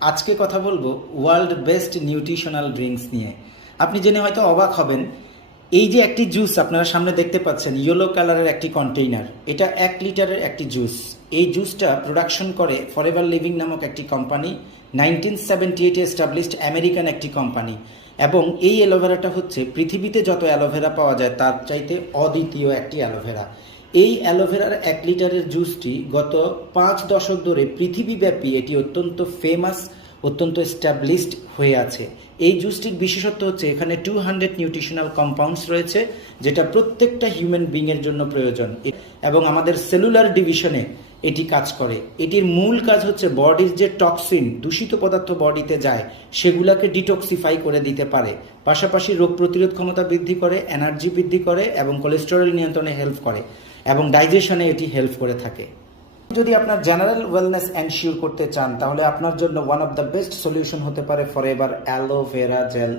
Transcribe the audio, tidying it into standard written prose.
আজকে কথা বলবো ওয়ার্ল্ড বেস্ট নিউট্রিশনাল ড্রিঙ্কস নিয়ে। আপনি জেনে হয়তো অবাক হবেন, এই যে একটি জুস আপনারা সামনে দেখতে পাচ্ছেন, ইয়েলো কালারের একটি কন্টেইনার, এটা 1 লিটারের একটি জুস। এই জুসটা প্রোডাকশন করে ফরএভার লিভিং নামক একটি কোম্পানি, 1978-এ এস্টাবলিশড আমেরিকান একটি কোম্পানি। এবং এই অ্যালোভেরাটা হচ্ছে পৃথিবীতে যত অ্যালোভেরা পাওয়া যায় তার চাইতে অদ্বিতীয় একটি অ্যালোভেরা। এই অ্যালোভেরার 1 লিটারের জুসটি গত 5 দশক ধরে পৃথিবীব্যাপী এটি অত্যন্ত ফেমাস, অত্যন্ত এস্টাবলিশড হয়ে আছে। এই জুসটির বিশেষত্ব হচ্ছে এখানে 200 নিউট্রিশনাল কম্পাউন্ডস রয়েছে, যেটা প্রত্যেকটা হিউম্যান বিংয়ের জন্য প্রয়োজন এবং আমাদের সেলুলার ডিভিশনে এটি কাজ করে। এটির মূল কাজ হচ্ছে বডির যে টক্সিন, দূষিত পদার্থ বডিতে যায়, সেগুলোকে ডিটক্সিফাই করে দিতে পারে। পাশাপাশি রোগ প্রতিরোধ ক্ষমতা বৃদ্ধি করে, এনার্জি বৃদ্ধি করে এবং কোলেস্টেরল নিয়ন্ত্রণে হেল্প করে এবং ডাইজেশনে এটি হেল্প করে থাকে। যদি আপনার জেনারেল ওয়েলনেস এনশিওর করতে চান, তাহলে আপনার জন্য one of the best solution হতে পারে ফরএভার অ্যালোভেরা জেল।